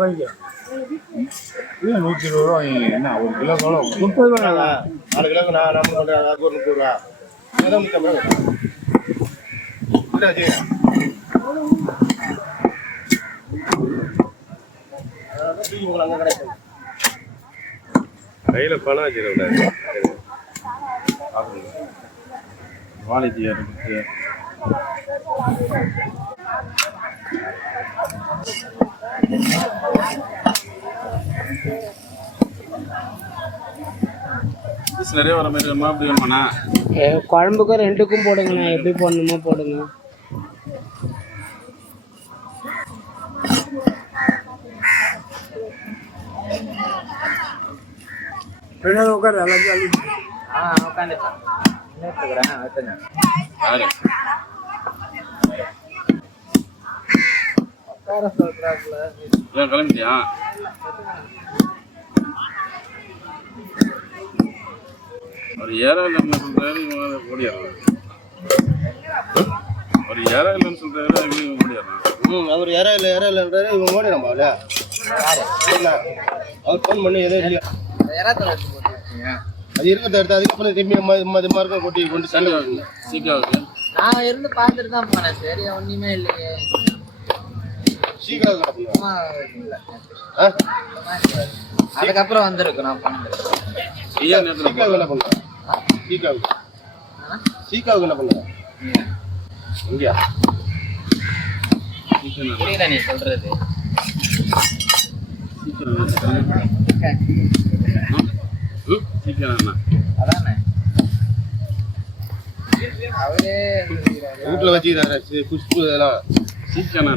வாங்கிக்க. இது 120 ரூபா வாங்கிங்க. என்ன ஒரு கிலோ எவ்வளோ? 30 ரூபா. 4 கிலோக்கு நான் நம்ம பண்ணுறேன். அது ஒரு 30 ரூபா. அதான் 150 ரூபா. இல்லை வச்சுக்கங்க. அங்கே கிடைக்கும். கையில் பணம் வச்சுருக்கூடாது. குவாலிட்டியாக இருக்குது. நிறைய வர மாதிரி வேணுமா? அப்படி வேணுமாண்ணா? குழம்புக்கும் ரெண்டுக்கும் போடுங்கண்ணா. எப்படி போடணுமோ போடுங்க. உட்காரு உட்காந்துக்கலாம். கிளம்பிட்டியா? ஒரு ஏரா இல்லைன்னு சொல்றாரு, ஓடிடுறாரு. ஒரு ஏரா இல்லைன்னு சொல்றாரு, ஓடிடுறான். அவர் ஏரா இல்லைன்றாரு, இவன் ஓடிடுறான். அவர் ஃபோன் பண்ணி எதுவும் இல்லையா அது இருக்கிறத எடுத்து அதுக்கப்புறம் திரும்பி மார்க்கம் கொட்டி கொண்டு சண்டை சீக்காவுக்கு நான் இருந்து பார்த்துட்டு தான் போனேன். சரி ஒன்றுமே இல்லையே. அதுக்கப்புறம் வந்திருக்கு. நான் பண்ணேன். சீக்காவுக்கு என்ன பண்ணுறேன்? சீக்காவுக்கு என்ன பண்ணுறேன்? இங்கேயா? புரியல நீ சொல்றது. அதானே அவரே வீட்டில் வச்சுக்கிறாரு. குஷ்பு இதெல்லாம் சீக்கனா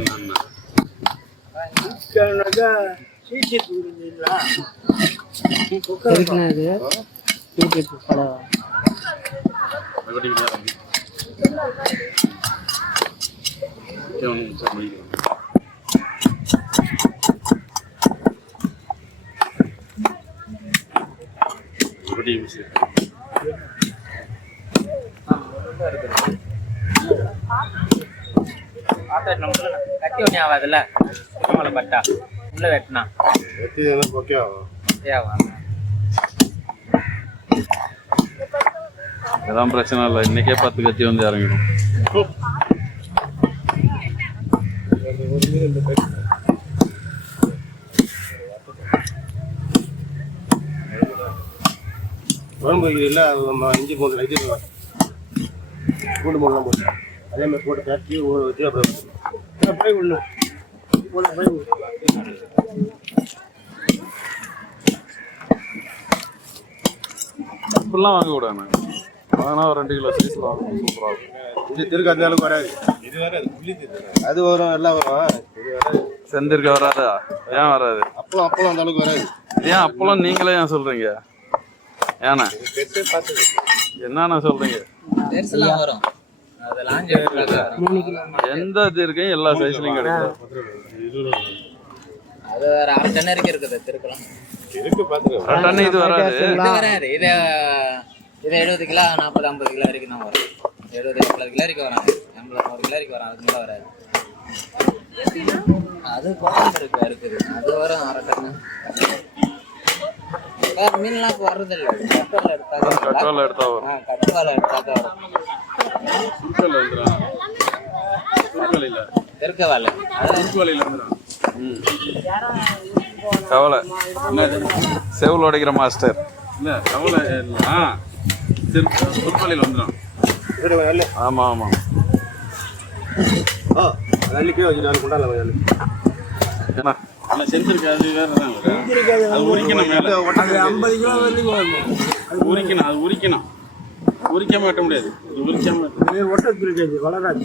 கட்டி ஒண்ணு ஆகாதுல்ல. பட்டா உள்ள வெட்டினா எல்லாம் பிரச்சனை இல்லை. இன்னைக்கே 10 கத்தி வந்து இறங்கிடும். குழம்பு வைக்கிறீங்களா? இஞ்சி பூண்டு இது பூண்டு மூணுலாம் போட்டு அதே மாதிரி போட்டு கட்டி ஊற வச்சு அப்படியே விடணும். இப்படிலாம் வாங்க கூடாது. வாங்கினா ஒரு 2 கிலோ சைஸில் வாங்கணும். சூப்பராக இருக்கும். இது திருக்கு அந்த அளவுக்கு வராது. இது வராது. அது வரும், எல்லாம் வரும். இது வராது. செந்திருக்க வராதா? ஏன் வராது? அப்பளம் அந்த அளவுக்கு வராது. ஏன் அப்பளம் நீங்களே ஏன் சொல்றீங்க? ஏன்னா என்னன்னா சொல்றீங்க? எந்த திருக்கையும் எல்லா சைஸ்லயும் கிடைக்கும். அது வேற 1/2 டன் வரைக்கும் இருக்குது. திருக்கலாம் இது வராது. இது 70 கிலோ 40-50 கிலோ வரைக்கும் தான் வரும். 70-80 கிலோ வரைக்கும் வராது. 80-100 கிலோ வரைக்கும் வரும். அதுக்கு மேலே வராது. அது குழம்பு இருக்குது. அது வரும் 1/2 டன். மீன்லாம் இப்போ வர்றது இல்லை. கட்டுவால எடுத்தா வரும். கட்டுவால எடுத்தாக்க வரும். தெற்கவால கவலை செவுல் உடைக்கிற மாஸ்டர் இல்லை. கவலை திருப்பள்ளியில் வந்துடும். ஆமாம் ஆமாம். செஞ்சிருக்காது. அது உரிக்கணும். உரிக்கணும். உரிக்காம வெட்ட முடியாது. உரிக்காம வளராது.